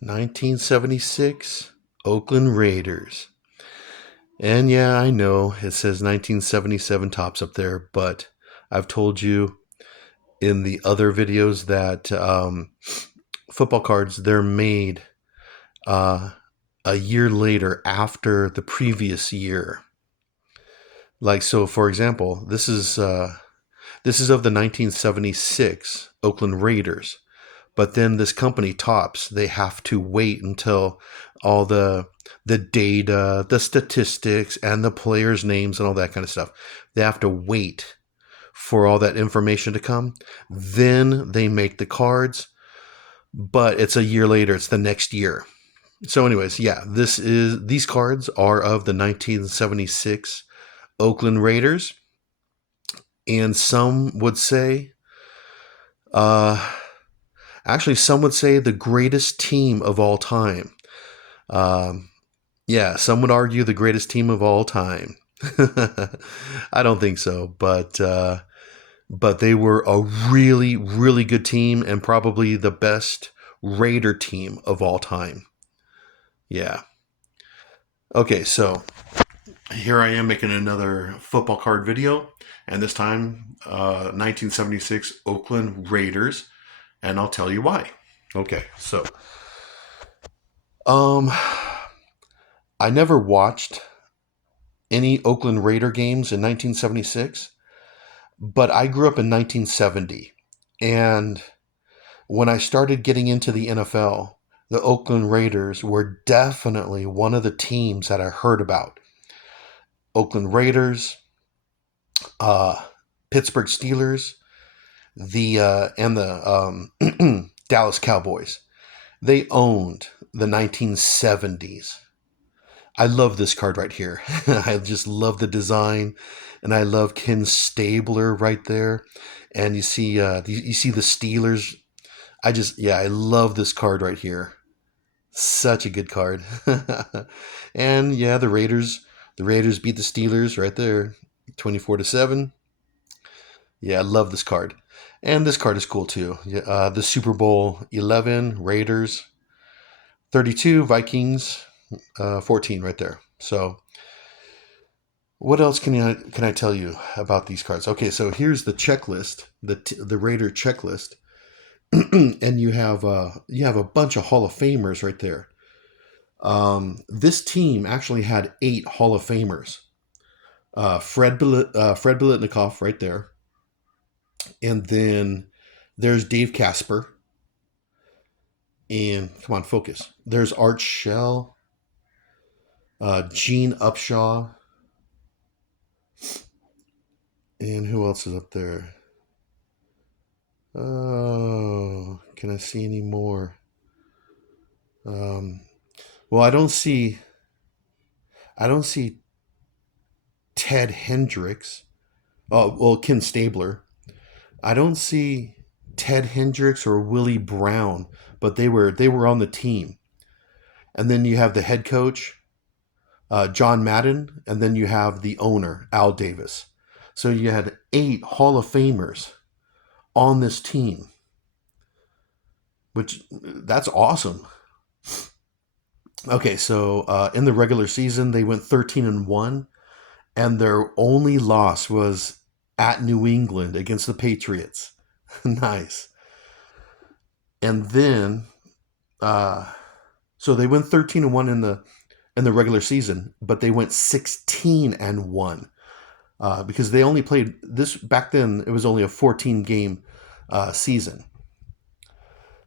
1976 Oakland Raiders. And yeah, I know it says 1977 tops up there, but I've told you in the other videos that football cards, they're made uh, a year later after the previous year. Like, so for example, this is of the 1976 Oakland Raiders. But then this company Tops, they have to wait until all the data, the statistics, and the players' names and all that kind of stuff. They have to wait for all that information to come. Then they make the cards, but it's a year later. It's the next year. So, anyways, yeah, these cards are of the 1976 Oakland Raiders, and some would say, uh, actually, some would say the greatest team of all time. Um, yeah, some would argue the greatest team of all time. I don't think so, but they were a really, really good team and probably the best Raider team of all time. Yeah. Okay, so here I am making another football card video, and this time 1976 Oakland Raiders, and I'll tell you why. Okay, so um, I never watched any Oakland Raider games in 1976, but I grew up in 1970, and when I started getting into the NFL, the Oakland Raiders were definitely one of the teams that I heard about. Oakland Raiders, uh, Pittsburgh Steelers, the and the Dallas Cowboys. They owned the 1970s. I love this card right here. I just love the design, and I love Ken Stabler right there. And you see the Steelers. I love this card right here. Such a good card. And yeah, the Raiders beat the Steelers right there, 24-7. Yeah, I love this card. And this card is cool too. The Super Bowl 11 Raiders, 32 Vikings, 14 right there. So what else can I tell you about these cards? Okay, so here's the checklist, the Raider checklist, and you have a bunch of Hall of Famers right there. This team actually had 8 Hall of Famers. Fred Biletnikoff right there, and then there's Dave Casper, and come on, focus. There's Art Shell, Gene Upshaw, and who else is up there? Oh, can I see any more? Um, well, I don't see Ted Hendricks. Oh, well, Ken Stabler. I don't see Ted Hendricks or Willie Brown, but they were on the team. And then you have the head coach, John Madden, and then you have the owner, Al Davis. So you had 8 Hall of Famers on this team, which that's awesome. Okay, so in the regular season they went 13-1, and their only loss was at New England against the Patriots. Nice. And then, uh, so they went 13-1 in the regular season, but they went 16-1 because they only played this back then. It was only a 14 game season.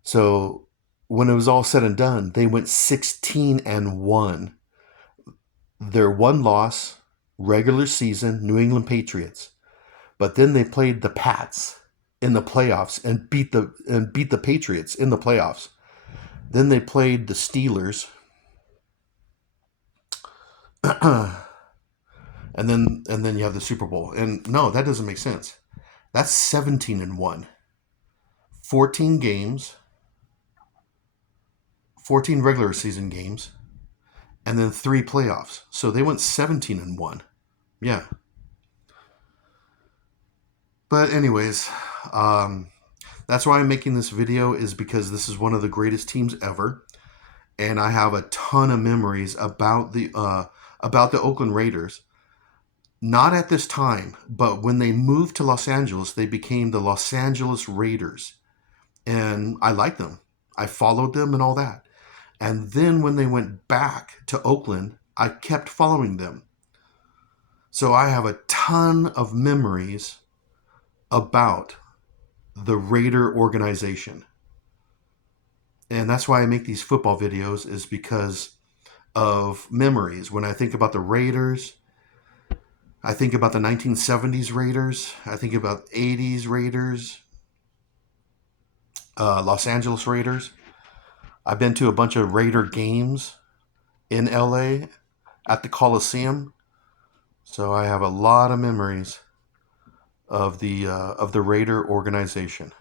So when it was all said and done, they went 16-1. Their one loss, regular season, New England Patriots. But then they played the Pats in the playoffs and beat the Patriots in the playoffs. Then they played the Steelers. and then you have the Super Bowl. And no, that doesn't make sense. That's 17-1. 14 games, 14 regular season games, and then 3 playoffs. So they went 17-1. Yeah. But anyways, that's why I'm making this video, is because this is one of the greatest teams ever. and I have a ton of memories about the Oakland Raiders. Not at this time, but when they moved to Los Angeles, they became the Los Angeles Raiders, and I liked them. I followed them and all that. And then when they went back to Oakland, I kept following them. So I have a ton of memories about the Raider organization. And that's why I make these football videos, is because of memories. When I think about the Raiders, I think about the 1970s Raiders. I think about 80s Raiders, Los Angeles Raiders. I've been to a bunch of Raider games in LA at the Coliseum. So I have a lot of memories of the Raider organization.